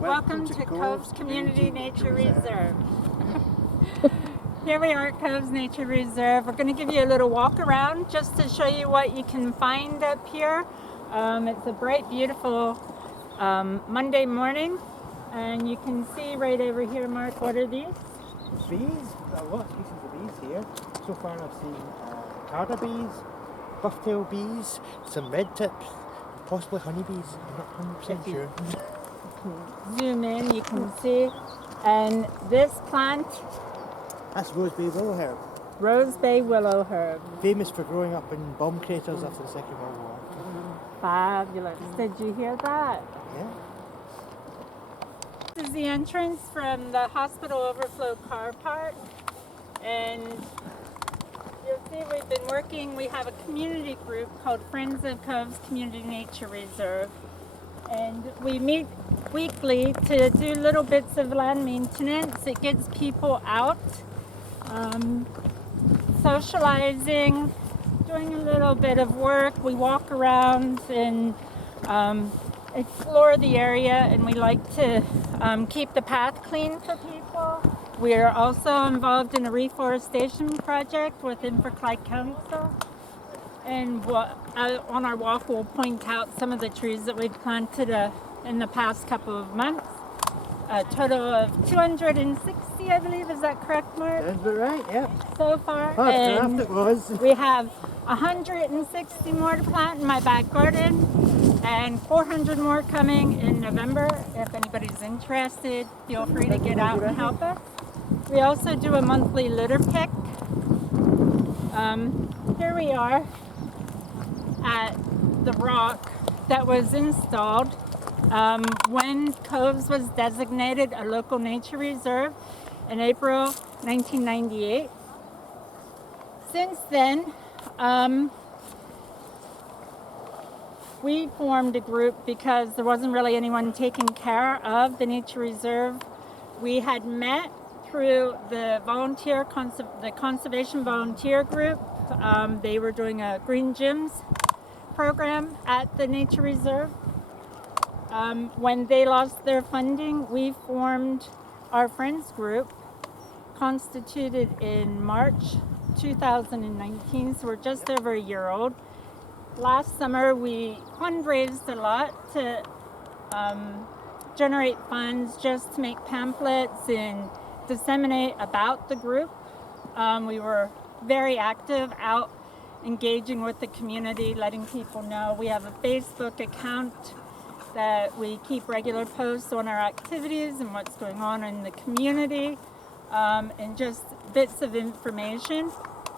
Welcome to Coves Community Nature Reserve. Here we are at Coves Nature Reserve. We're going to give you a little walk around just to show you what you can find up here. It's a bright, beautiful Monday morning, and you can see right over here, Mark, what are these? Bees, a lot of species of bees here. So far I've seen carder bees, buff-tailed bees, some red tips, possibly honeybees. I'm not 100% sure. Zoom in, you can see. And this plant, That's rose bay willow herb, Rose Bay Willow Herb. famous for growing up in bomb craters after the Second World War. Fabulous. Did you hear that? Yeah. This is the entrance from the hospital overflow car park, and you'll see we've been working, we have a community group called Friends of Coves Community Nature Reserve, and we meet weekly to do little bits of land maintenance. It gets people out, socializing, doing a little bit of work. We walk around and explore the area, and we like to keep the path clean for people. We are also involved in a reforestation project with Inverclyde Council, and on our walk we'll point out some of the trees that we've planted in the past couple of months. A total of 260, I believe. Is that correct, Mark? Sounds about right, yeah. So far. Oh, And it was. we have 160 more to plant in my back garden, and 400 more coming in November. If anybody's interested, feel free to get out and help us. We also do a monthly litter pick. Here we are at the rock that was installed when Coves was designated a local nature reserve in April 1998. Since then, we formed a group because there wasn't really anyone taking care of the nature reserve. We had met through the conservation volunteer group. They were doing a Green Gyms program at the nature reserve. When they lost their funding, we formed our friends group, constituted in March 2019, so we're just over a year old. Last summer we fundraised a lot to generate funds just to make pamphlets and disseminate about the group. We were very active out engaging with the community, letting people know. We have a Facebook account that we keep regular posts on our activities and what's going on in the community, and just bits of information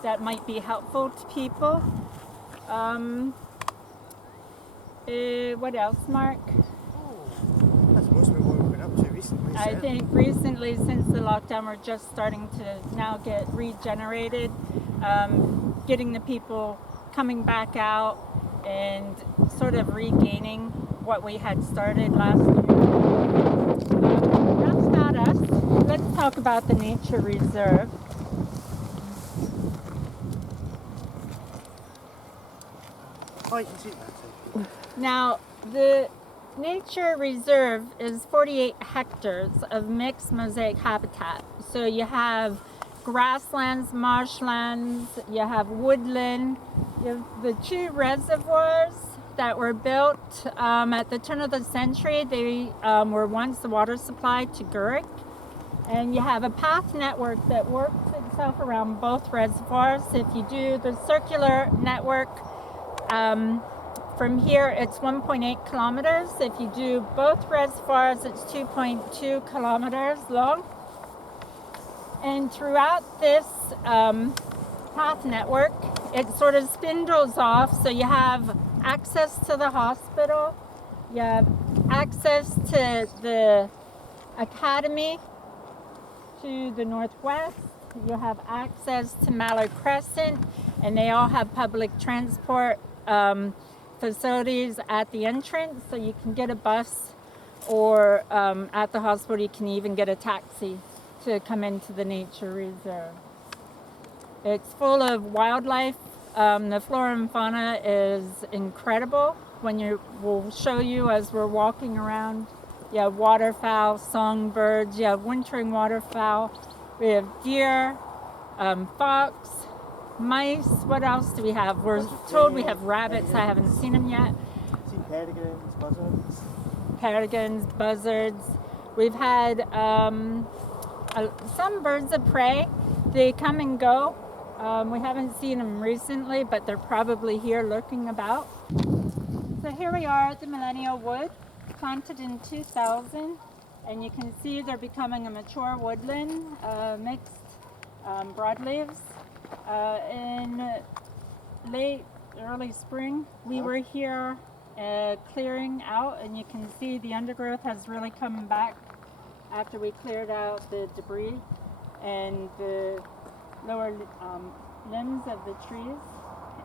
that might be helpful to people. What else, Mark? That's mostly what we've been up to recently. I think recently, since the lockdown, we're just starting to now get regenerated, getting the people coming back out and sort of regaining what we had started last year. That's about us. Let's talk about the nature reserve. Oh, you can see that. Now, the nature reserve is 48 hectares of mixed mosaic habitat. So you have grasslands, marshlands, you have woodland, you have the two reservoirs that were built at the turn of the century. They were once the water supply to Gurrick. And you have a path network that works itself around both reservoirs. If you do the circular network, from here it's 1.8 kilometers. If you do both reservoirs, it's 2.2 kilometers long. And throughout this path network, it sort of spindles off. So you have access to the hospital, you have access to the academy to the northwest, you have access to Mallard Crescent, and they all have public transport facilities at the entrance, so you can get a bus, or at the hospital you can even get a taxi to come into the nature reserve. It's full of wildlife. The flora and fauna is incredible. We'll show you as we're walking around You have waterfowl, songbirds, you have wintering waterfowl. We have deer, fox, mice. What else do we have? We're told we have rabbits. I haven't seen them yet. See peregrines, buzzards. Peregrines, buzzards. We've had some birds of prey. They come and go. We haven't seen them recently, but they're probably here lurking about. So here we are at the Millennial Wood, planted in 2000, and you can see they're becoming a mature woodland, mixed broadleaves. In late, early spring, we were here clearing out, and you can see the undergrowth has really come back after we cleared out the debris and the lower limbs of the trees.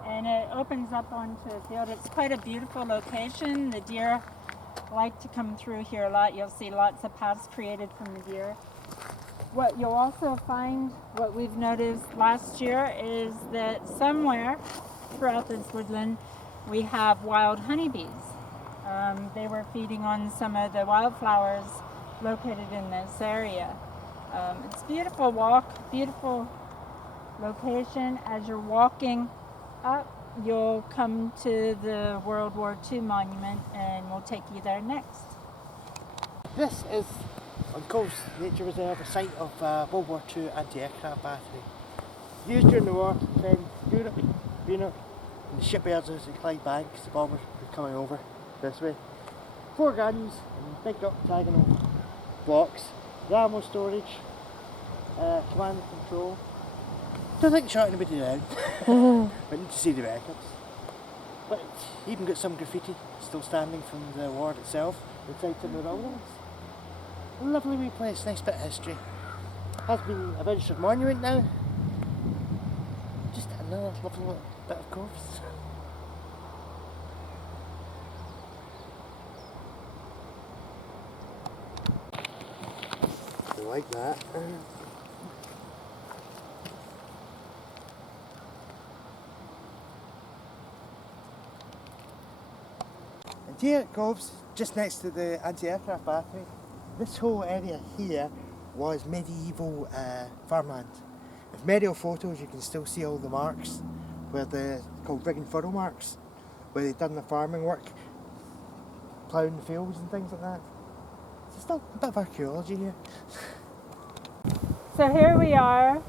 And it opens up onto a field. It's quite a beautiful location. The deer like to come through here a lot. You'll see lots of paths created from the deer. What you'll also find, what we've noticed last year, is that somewhere throughout this woodland we have wild honeybees. They were feeding on some of the wildflowers located in this area. It's a beautiful walk, beautiful location. As you're walking up, you'll come to the World War II monument, and we'll take you there next. This is on Coves Nature Reserve, a site of World War II anti-aircraft battery. Used during the war to defend Europe, and the shipyards in Clyde banks. The bombers were coming over this way. 4 guns and big octagonal blocks, ammo storage, command and control. Don't think it shot anybody down. But need to see the records. But even got some graffiti still standing from the war itself inside some of the buildings. A lovely wee place, nice bit of history. Has been a registered monument now. Just another lovely little bit of Coves. I like that. And here at Coves, just next to the anti-aircraft battery, this whole area here was medieval farmland. With aerial photos you can still see all the marks, where they're called rig and furrow marks, where they'd done the farming work, ploughing the fields and things like that. So still a bit of archaeology here. So here we are,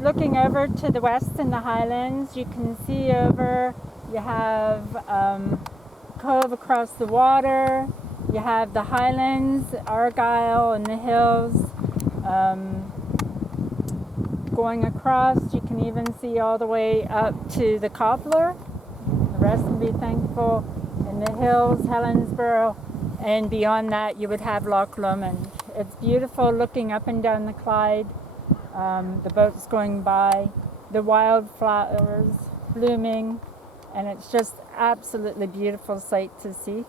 looking over to the west in the highlands. You can see over, you have Cove across the water, you have the highlands, Argyll and the hills. Going across, you can even see all the way up to the Cobbler. The rest can be thankful. In the hills, Helensburgh, and beyond that you would have Loch Lomond. It's beautiful looking up and down the Clyde, the boats going by, the wildflowers blooming, and it's just absolutely beautiful sight to see.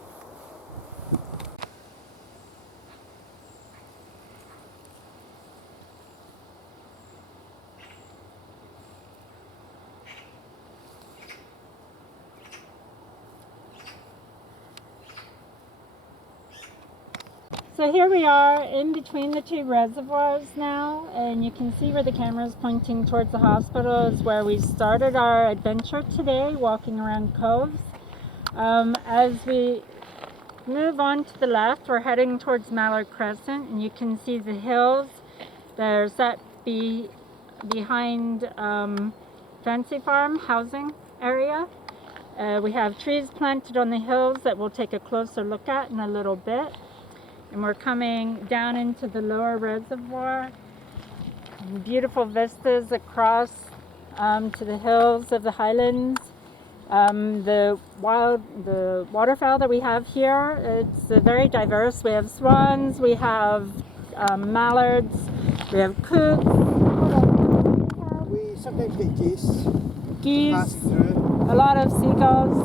So here we are in between the 2 reservoirs now, and you can see where the camera is pointing towards the hospital is where we started our adventure today, walking around Coves. As we move on to the left, we're heading towards Mallard Crescent, and you can see the hills. There's that behind Fancy Farm housing area. We have trees planted on the hills that we'll take a closer look at in a little bit. And we're coming down into the lower reservoir. Beautiful vistas across to the hills of the highlands. The waterfowl that we have here, it's very diverse. We have swans, we have mallards, we have coots. We sometimes get geese passing A through. lot of seagulls.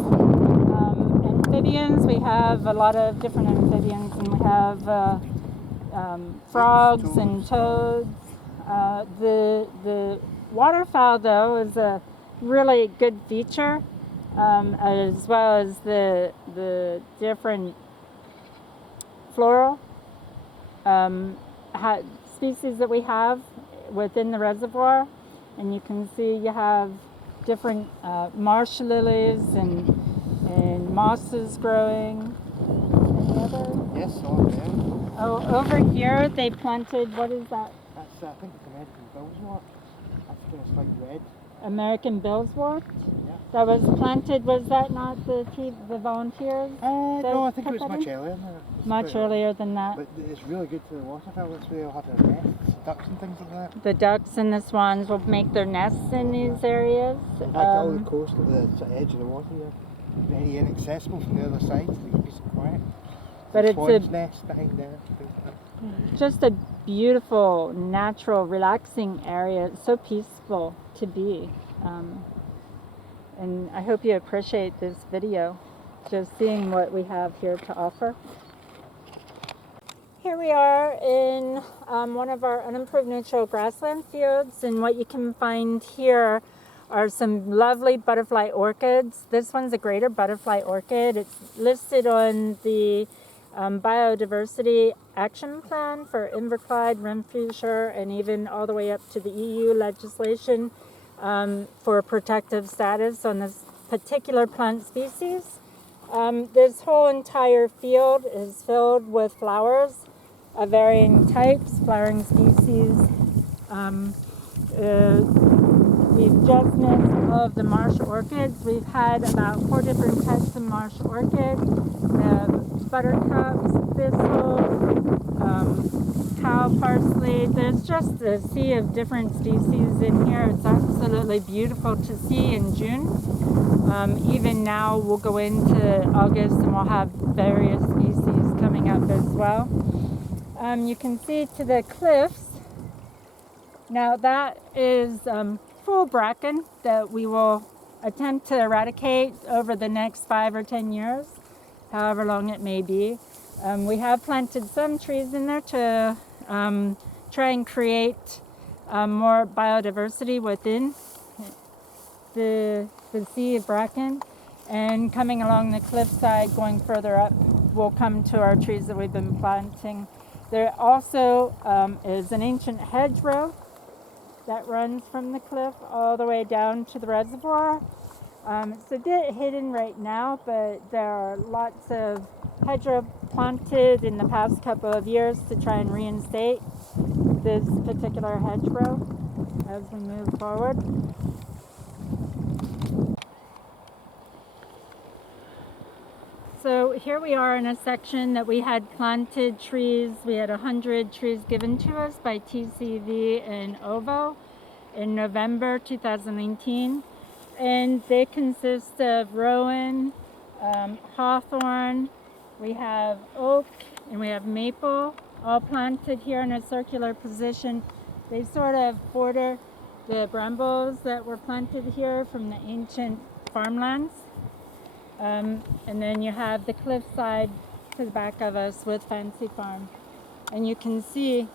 Amphibians, we have a lot of different amphibians, and we have frogs and toads. The waterfowl, though, is a really good feature, as well as the different floral species that we have within the reservoir. And you can see you have different marsh lilies and mosses growing. Any other? Yes, over there. Oh, over here they planted, what is that? That's, I think it's American Billswort. That's kind of slightly red. American Billswort? Yeah. That was planted, was that not the volunteers? No, I think it was much earlier than that. Much earlier than that. But it's really good to the waterfowl. That's where they'll have their nests, ducks and things like that. The ducks and the swans will make their nests in these areas. In fact, all the coast of the edge of the water here, very inaccessible from the other side, so you can be so quiet. But it's Swan's nest behind there. just a beautiful, natural, relaxing area. It's so peaceful to be. And I hope you appreciate this video, just seeing what we have here to offer. Here we are in one of our unimproved neutral grassland fields, and what you can find here are some lovely butterfly orchids. This one's a greater butterfly orchid. It's listed on the Biodiversity Action Plan for Inverclyde, Renfrewshire, and even all the way up to the EU legislation for protective status on this particular plant species. This whole entire field is filled with flowers of varying types, flowering species. We've just missed all of the marsh orchids. We've had about 4 different types of marsh orchid. Buttercups, thistle, cow parsley. There's just a sea of different species in here. It's absolutely beautiful to see in June. Even now we'll go into August and we'll have various species coming up as well. You can see to the cliffs. Now that is full bracken that we will attempt to eradicate over the next 5 or 10 years, however long it may be. We have planted some trees in there to try and create more biodiversity within the sea of bracken. And coming along the cliffside, going further up, we'll come to our trees that we've been planting. There also is an ancient hedgerow that runs from the cliff all the way down to the reservoir. It's a bit hidden right now, but there are lots of hedgerow planted in the past couple of years to try and reinstate this particular hedgerow as we move forward. So here we are in a section that we had planted trees. We had 100 trees given to us by TCV and OVO in November 2019. And they consist of rowan, hawthorn, we have oak, and we have maple, all planted here in a circular position. They sort of border the brambles that were planted here from the ancient farmlands. And then you have the cliffside to the back of us with Fancy Farm. And you can see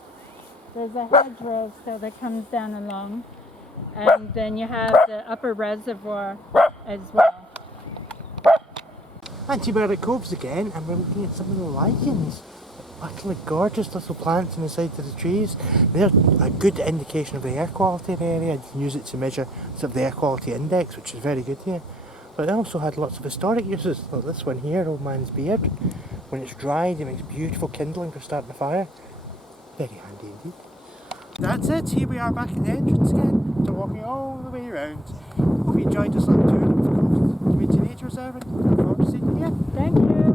there's a hedgerow still that comes down along. And then you have the upper reservoir as well. And we're at Coves again, and we're looking at some of the lichens. Utterly gorgeous little plants on the sides of the trees. They're a good indication of the air quality of the area. You can use it to measure sort of the air quality index, which is very good here. But they also had lots of historic uses, like this one here, Old Man's Beard. When it's dried, it makes beautiful kindling for starting a fire. Very handy indeed. That's it, here we are back at the entrance again, after walking all the way around. Hope you enjoyed this little tour of the Coves Community Nature Reserve, and look forward to seeing you here. Thank you.